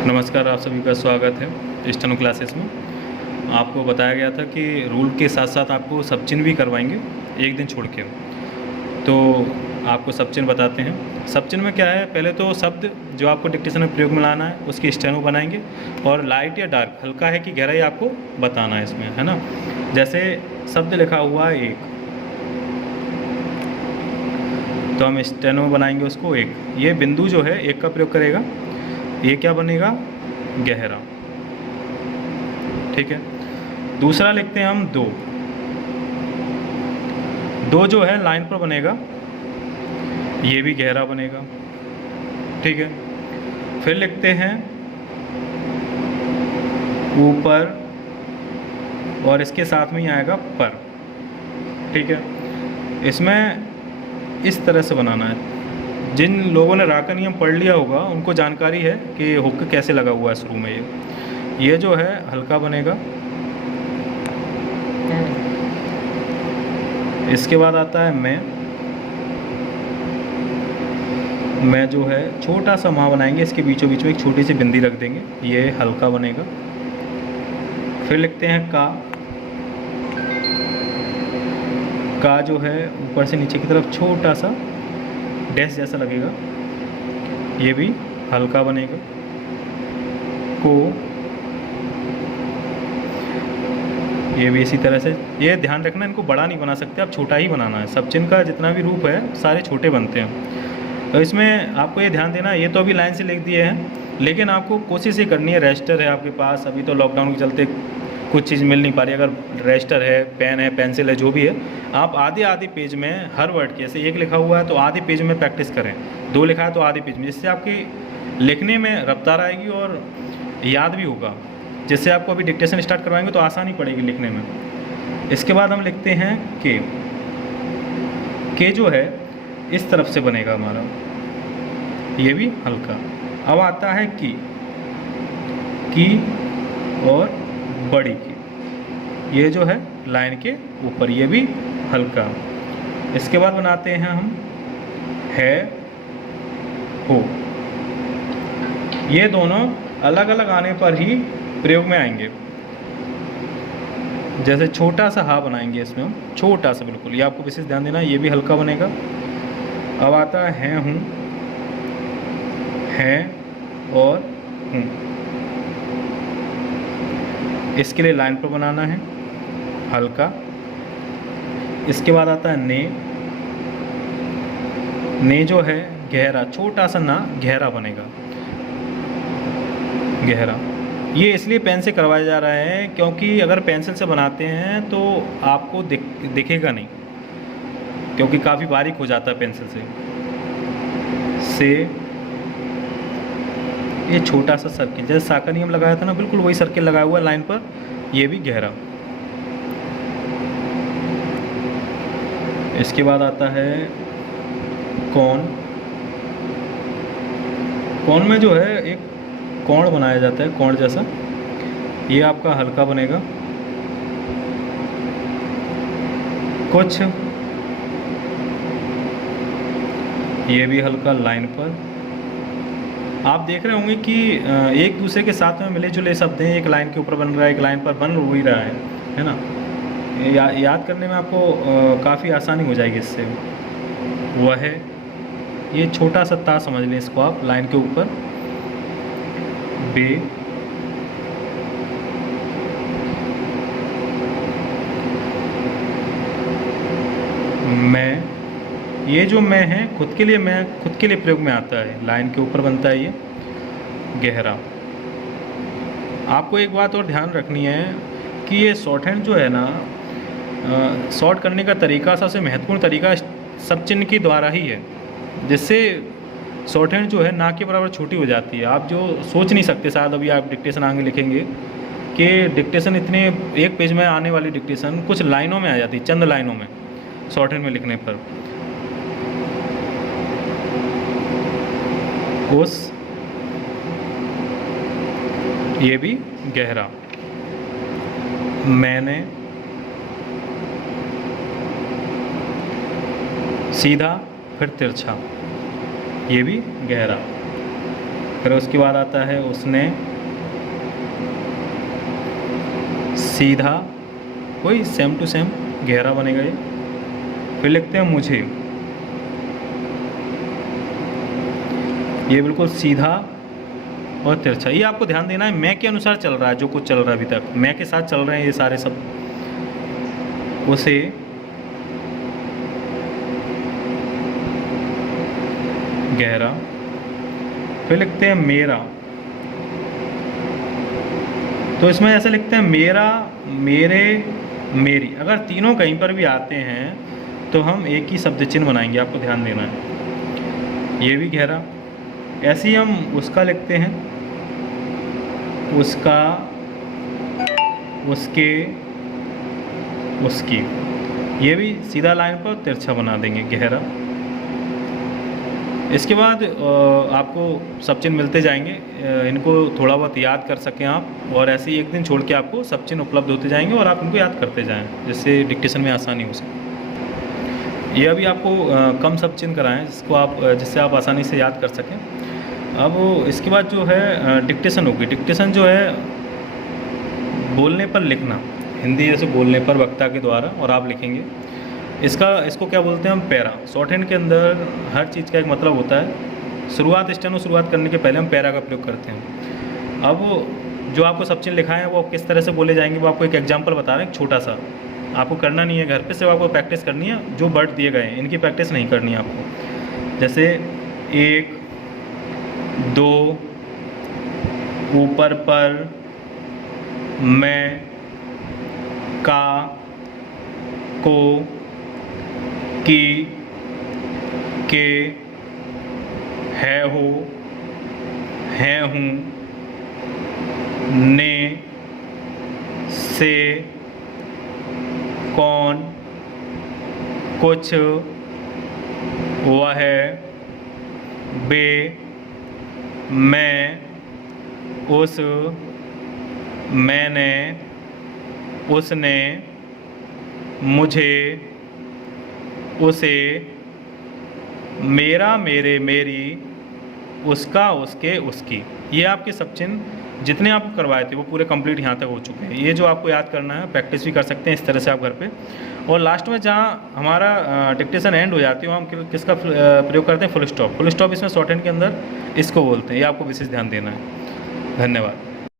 नमस्कार, आप सभी का स्वागत है स्टेनो क्लासेस में। आपको बताया गया था कि रूल के साथ साथ आपको सब चिन्ह भी करवाएंगे एक दिन छोड़ के। तो आपको सब चिन्ह बताते हैं। सब चिन्ह में क्या है, पहले तो शब्द जो आपको डिक्टेशन में प्रयोग में लाना है उसकी स्टेनो बनाएंगे और लाइट या डार्क, हल्का है कि गहरा, ही आपको बताना है इसमें, है ना। जैसे शब्द लिखा हुआ है एक, तो हम स्टेनो में बनाएंगे उसको एक। ये बिंदु जो है एक का प्रयोग करेगा, ये क्या बनेगा, गहरा। ठीक है। दूसरा लिखते हैं हम दो। दो जो है लाइन पर बनेगा, ये भी गहरा बनेगा। ठीक है। फिर लिखते हैं ऊपर, और इसके साथ में ही आएगा पर। ठीक है। इसमें इस तरह से बनाना है। जिन लोगों ने रा का नियम पढ़ लिया होगा उनको जानकारी है कि हुक कैसे लगा हुआ है शुरू में। ये जो है हल्का बनेगा। इसके बाद आता है मैं जो है छोटा सा माँ बनाएंगे, इसके बीचों बीच में एक छोटी सी बिंदी रख देंगे, ये हल्का बनेगा। फिर लिखते हैं का जो है ऊपर से नीचे की तरफ छोटा सा डैश जैसा लगेगा, ये भी हल्का बनेगा। को, ये भी इसी तरह से। ये ध्यान रखना, इनको बड़ा नहीं बना सकते आप, छोटा ही बनाना है। सब चिन्ह का जितना भी रूप है सारे छोटे बनते हैं। तो इसमें आपको ये ध्यान देना, ये तो अभी लाइन से लिख दिए हैं, लेकिन आपको कोशिश ये करनी है, रजिस्टर है आपके पास, अभी तो लॉकडाउन के चलते कुछ चीज़ मिल नहीं पा रही, अगर रजिस्टर है, पेन है, पेंसिल है, जो भी है, आप आधे पेज में हर वर्ड के, जैसे एक लिखा हुआ है तो आधे पेज में प्रैक्टिस करें, दो लिखा है तो आधे पेज में, जिससे आपकी लिखने में रफ्तार आएगी और याद भी होगा, जिससे आपको अभी डिक्टेशन स्टार्ट करवाएंगे तो आसानी पड़ेगी लिखने में। इसके बाद हम लिखते हैं के जो है इस तरफ से बनेगा हमारा, ये भी हल्का। अब आता है की और बड़ी की, ये जो है लाइन के ऊपर, ये भी हल्का। इसके बाद बनाते हैं हम है हो। ये दोनों अलग अलग आने पर ही प्रयोग में आएंगे। जैसे छोटा सा हा बनाएंगे इसमें हम, छोटा सा बिल्कुल, ये आपको विशेष ध्यान देना, ये भी हल्का बनेगा। अब आता है हूँ, है और हूँ, इसके लिए लाइन पर बनाना है, हल्का। इसके बाद आता है ने जो है गहरा, छोटा सा ना गहरा बनेगा, गहरा। ये इसलिए पेन से करवाया जा रहा है क्योंकि अगर पेंसिल से बनाते हैं तो आपको दिखेगा नहीं, क्योंकि काफ़ी बारीक हो जाता है पेंसिल से। ये छोटा सा सर्किल, जैसे सा का नियम लगाया था ना, बिल्कुल वही सर्किल लगाया हुआ है लाइन पर, ये भी गहरा। इसके बाद आता है कौन में जो है एक कोण बनाया जाता है, कोण जैसा, ये आपका हल्का बनेगा। कुछ, ये भी हल्का लाइन पर। आप देख रहे होंगे कि एक दूसरे के साथ में मिले जुले शब्द हैं, एक लाइन के ऊपर बन रहा है, एक लाइन पर बन ही रहा है ना। याद करने में आपको काफ़ी आसानी हो जाएगी इससे। वह है, ये छोटा सा ता समझ लें इसको आप, लाइन के ऊपर। बे, मैं, ये जो मैं है खुद के लिए प्रयोग में आता है, लाइन के ऊपर बनता है, ये गहरा। आपको एक बात और ध्यान रखनी है कि ये शॉर्ट हैंड जो है ना, शॉर्ट करने का तरीका, सबसे महत्वपूर्ण तरीका सब चिन्ह के द्वारा ही है, जिससे शॉर्ट हैंड जो है ना के बराबर छोटी हो जाती है। आप जो सोच नहीं सकते, शायद अभी आप डिक्टेशन आगे लिखेंगे कि डिक्टेशन इतने एक पेज में आने वाली डिक्टेशन कुछ लाइनों में आ जाती है, चंद लाइनों में शॉर्ट हैंड में लिखने पर। उस, ये भी गहरा। मैंने, सीधा फिर तिरछा, ये भी गहरा। फिर उसके बाद आता है उसने, सीधा, कोई सेम टू सेम गहरा बनेगा ये। फिर लिखते हैं मुझे, ये बिल्कुल सीधा और तिरछा। ये आपको ध्यान देना है मैं के अनुसार चल रहा है, जो कुछ चल रहा है अभी तक मैं के साथ चल रहे हैं ये सारे सब। उसे, गहरा। फिर लिखते हैं मेरा, तो इसमें ऐसे लिखते हैं मेरा, मेरे, मेरी। अगर तीनों कहीं पर भी आते हैं तो हम एक ही शब्द चिन्ह बनाएंगे, आपको ध्यान देना है। ये भी गहरा। ऐसे ही हम उसका लिखते हैं, उसका, उसके, उसकी। ये भी सीधा लाइन पर तिरछा बना देंगे, गहरा। इसके बाद आपको सब चिन्ह मिलते जाएंगे, इनको थोड़ा बहुत याद कर सकें आप, और ऐसे ही एक दिन छोड़ के आपको सब चिन्ह उपलब्ध होते जाएंगे और आप इनको याद करते जाएं, जिससे डिक्टेशन में आसानी हो सके। ये अभी आपको कम सब चिन्ह कराएं जिससे आप आसानी से याद कर सकें। अब इसके बाद जो है डिक्टेशन होगी। डिक्टेशन जो है बोलने पर लिखना, हिंदी जैसे बोलने पर वक्ता के द्वारा और आप लिखेंगे। इसको क्या बोलते हैं हम, पैरा। शॉर्ट हैंड के अंदर हर चीज़ का एक मतलब होता है। शुरुआत करने के पहले हम पैरा का प्रयोग करते हैं। अब जो आपको सब चिन्ह लिखा है वो किस तरह से बोले जाएंगे वो आपको एक एग्जांपल बता रहे हैं, छोटा सा। आपको करना नहीं है घर पे, सिर्फ आपको प्रैक्टिस करनी है। जो वर्ड दिए गए हैं इनकी प्रैक्टिस नहीं करनी है आपको। जैसे 1, 2, ऊपर, पर, मैं, का, को, की, के, है, हो, हैं, हूँ, ने, से, कौन, कुछ, वह, बे, मैं, उस, मैंने, उसने, मुझे, उसे, मेरा, मेरे, मेरी, उसका, उसके, उसकी। ये आपके सब चिन्ह जितने आप करवाए थे वो पूरे कंप्लीट यहाँ तक हो चुके हैं। ये जो आपको याद करना है, प्रैक्टिस भी कर सकते हैं इस तरह से आप घर पे। और लास्ट में जहाँ हमारा डिक्टेशन एंड हो जाती है हम किसका प्रयोग करते हैं, फुल स्टॉप। फुल स्टॉप इसमें शॉर्ट हैंड के अंदर इसको बोलते हैं। ये आपको विशेष ध्यान देना है। धन्यवाद।